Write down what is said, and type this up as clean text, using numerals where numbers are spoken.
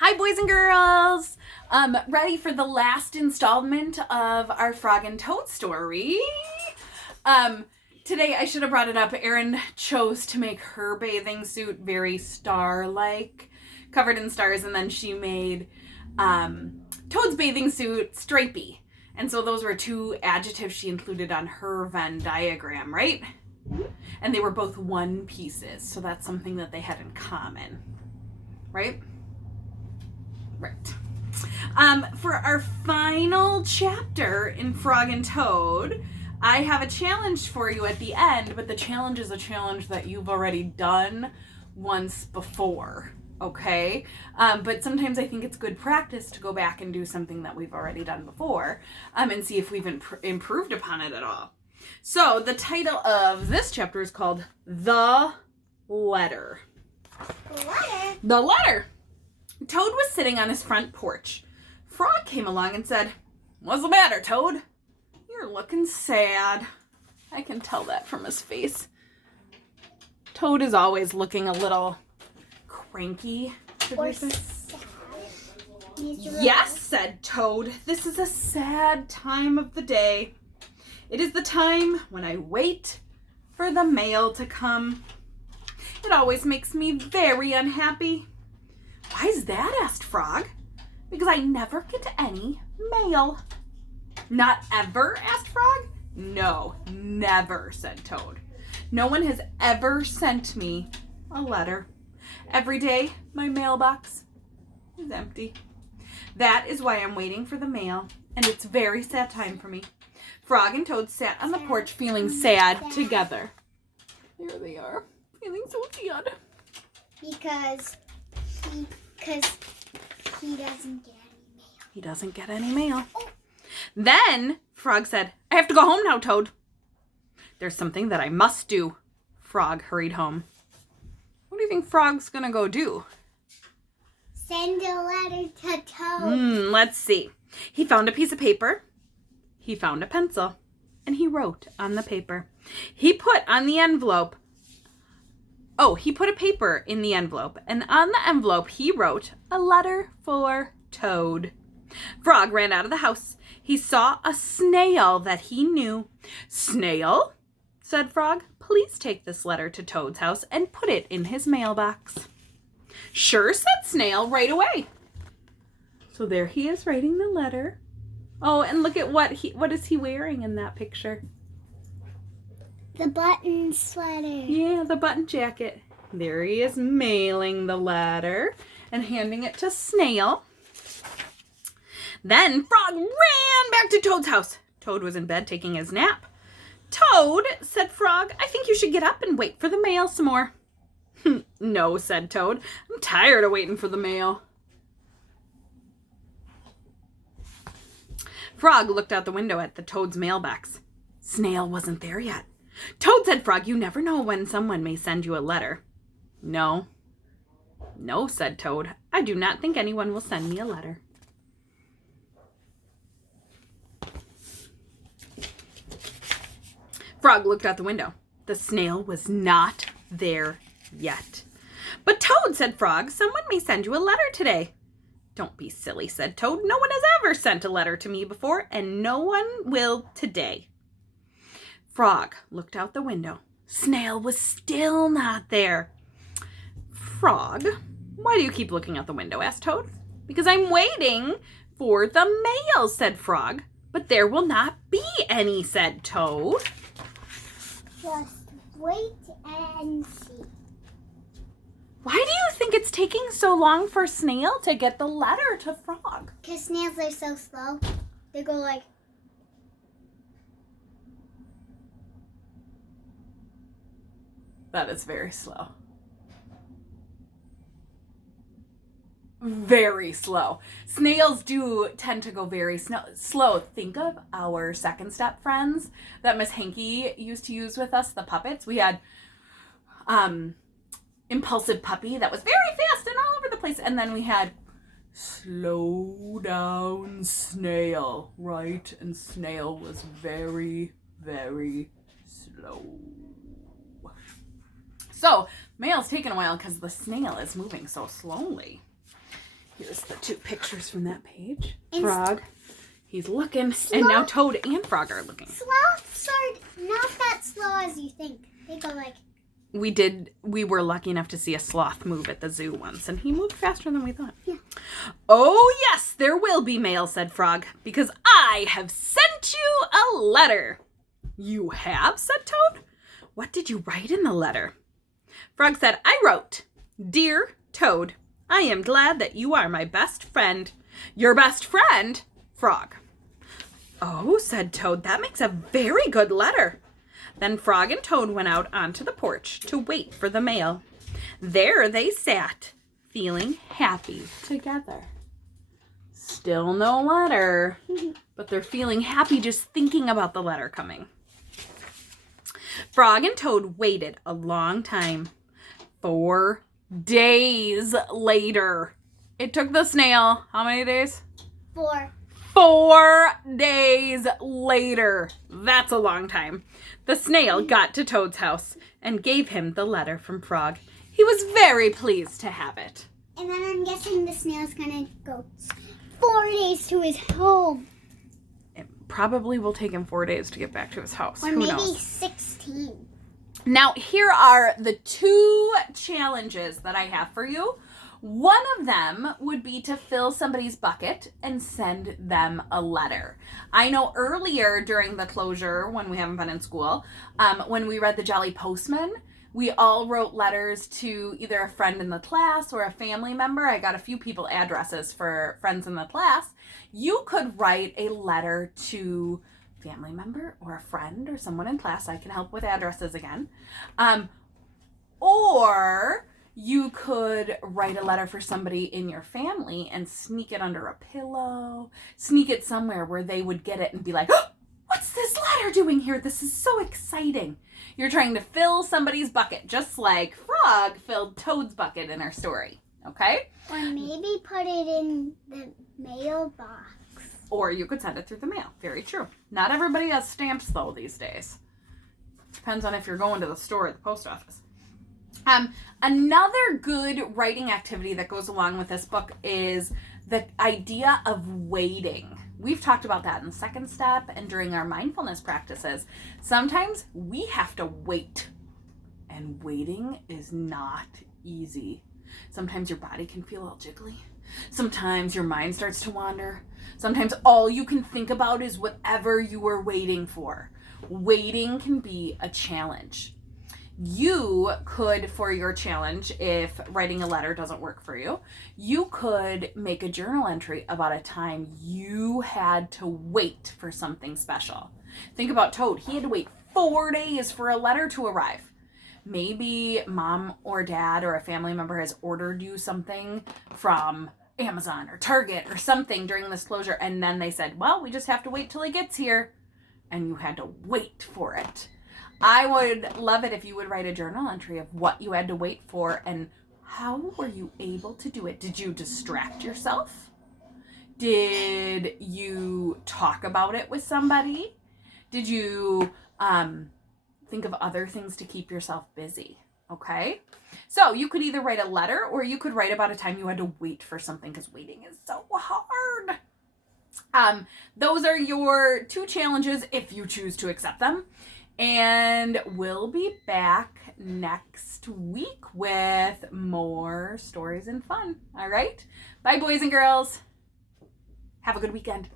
Hi, boys and girls! Ready for the last installment of our Frog and Toad story. Today I should have brought it up. Erin chose to make her bathing suit very star-like, covered in stars, and then she made Toad's bathing suit stripy. And so those were two adjectives she included on her Venn diagram, right? And they were both one pieces, so that's something that they had in common, right? Right. For our final chapter in Frog and Toad, I have a challenge for you at the end, but the challenge is a challenge that you've already done once before, okay? But sometimes I think it's good practice to go back and do something that we've already done before and see if we've improved upon it at all. So the title of this chapter is called The Letter. The Letter. Toad was sitting on his front porch. Frog came along and said, "What's the matter, Toad? You're looking sad." I can tell that from his face. Toad is always looking a little cranky. Or sad. Yes, said Toad. This is a sad time of the day. It is the time when I wait for the mail to come. It always makes me very unhappy. "Why is that?" asked Frog. "Because I never get any mail." "Not ever?" asked Frog. "No, never," said Toad. "No one has ever sent me a letter. Every day, my mailbox is empty. That is why I'm waiting for the mail, and it's a very sad time for me." Frog and Toad sat on the porch feeling sad together. Here they are, feeling so sad. Because he doesn't get any mail. He doesn't get any mail. Then Frog said, "I have to go home now, Toad. There's something that I must do." Frog hurried home. What do you think Frog's gonna go do? Send a letter to Toad. Let's see. He found a piece of paper. He found a pencil. And he wrote on the paper. He put on the envelope. He put a paper in the envelope, and on the envelope he wrote, "A letter for Toad." Frog ran out of the house. He saw a snail that he knew. "Snail," said Frog, "please take this letter to Toad's house and put it in his mailbox." "Sure," said Snail, "right away." So there he is writing the letter. Oh, and look at what is he wearing in that picture? The button sweater. Yeah, the button jacket. There he is mailing the letter and handing it to Snail. Then Frog ran back to Toad's house. Toad was in bed taking his nap. "Toad," said Frog, "I think you should get up and wait for the mail some more." "No," said Toad. "I'm tired of waiting for the mail." Frog looked out the window at the Toad's mailbox. Snail wasn't there yet. "Toad," said Frog, "you never know when someone may send you a letter." No, said Toad. "I do not think anyone will send me a letter." Frog looked out the window. The snail was not there yet. "But Toad," said Frog, "someone may send you a letter today." "Don't be silly," said Toad. "No one has ever sent a letter to me before, and no one will today." Frog looked out the window. Snail was still not there. "Frog, why do you keep looking out the window?" asked Toad. "Because I'm waiting for the mail," said Frog. "But there will not be any," said Toad. Just wait and see. Why do you think it's taking so long for Snail to get the letter to Frog? Because snails are so slow. They go like... That is very slow. Very slow. Snails do tend to go very slow. Think of our second step friends that Miss Hanky used to use with us, the puppets. We had Impulsive Puppy that was very fast and all over the place. And then we had Slow Down Snail, right? And Snail was very, very slow. So, mail's taking a while because the snail is moving so slowly. Here's the 2 pictures from that page. And Frog, he's looking, and now Toad and Frog are looking. Sloths are not that slow as you think. They go like... We were lucky enough to see a sloth move at the zoo once, and he moved faster than we thought. Yeah. Oh, yes, there will be mail, said Frog, because I have sent you a letter. You have, said Toad. What did you write in the letter? Frog said, I wrote, Dear Toad, I am glad that you are my best friend. Your best friend? Frog. Oh, said Toad, that makes a very good letter. Then Frog and Toad went out onto the porch to wait for the mail. There they sat, feeling happy together. Still no letter, but they're feeling happy just thinking about the letter coming. Frog and Toad waited a long time. 4 days later. It took the snail, how many days? 4. 4 days later. That's a long time. The snail got to Toad's house and gave him the letter from Frog. He was very pleased to have it. And then I'm guessing the snail's gonna go 4 days to his home. It probably will take him 4 days to get back to his house. Or Who maybe knows? 16. Now, here are the 2 challenges that I have for you. One of them would be to fill somebody's bucket and send them a letter. I know earlier during the closure, when we haven't been in school, when we read The Jolly Postman, we all wrote letters to either a friend in the class or a family member. I got a few people addresses for friends in the class. You could write a letter to a family member or a friend or someone in class. I can help with addresses again. Or you could write a letter for somebody in your family and sneak it under a pillow, sneak it somewhere where they would get it and be like, oh, what's this letter doing here? This is so exciting. You're trying to fill somebody's bucket, just like Frog filled Toad's bucket in our story, okay? Or maybe put it in the mailbox. Or you could send it through the mail. Very true. Not everybody has stamps, though, these days. Depends on if you're going to the store or the post office. Another good writing activity that goes along with this book is the idea of waiting. We've talked about that in the second step and during our mindfulness practices. Sometimes we have to wait, and waiting is not easy. Sometimes your body can feel all jiggly. Sometimes your mind starts to wander. Sometimes all you can think about is whatever you were waiting for. Waiting can be a challenge. You could, for your challenge, if writing a letter doesn't work for you, you could make a journal entry about a time you had to wait for something special. Think about Toad. He had to wait 4 days for a letter to arrive. Maybe mom or dad or a family member has ordered you something from Amazon or Target or something during this closure, and then they said, well, we just have to wait till it gets here, and you had to wait for it. I would love it if you would write a journal entry of what you had to wait for and how were you able to do it. Did you distract yourself? Did you talk about it with somebody? Did you think of other things to keep yourself busy? Okay? So you could either write a letter or you could write about a time you had to wait for something, because waiting is so hard. Those are your 2 challenges if you choose to accept them. And we'll be back next week with more stories and fun. All right? Bye, boys and girls. Have a good weekend.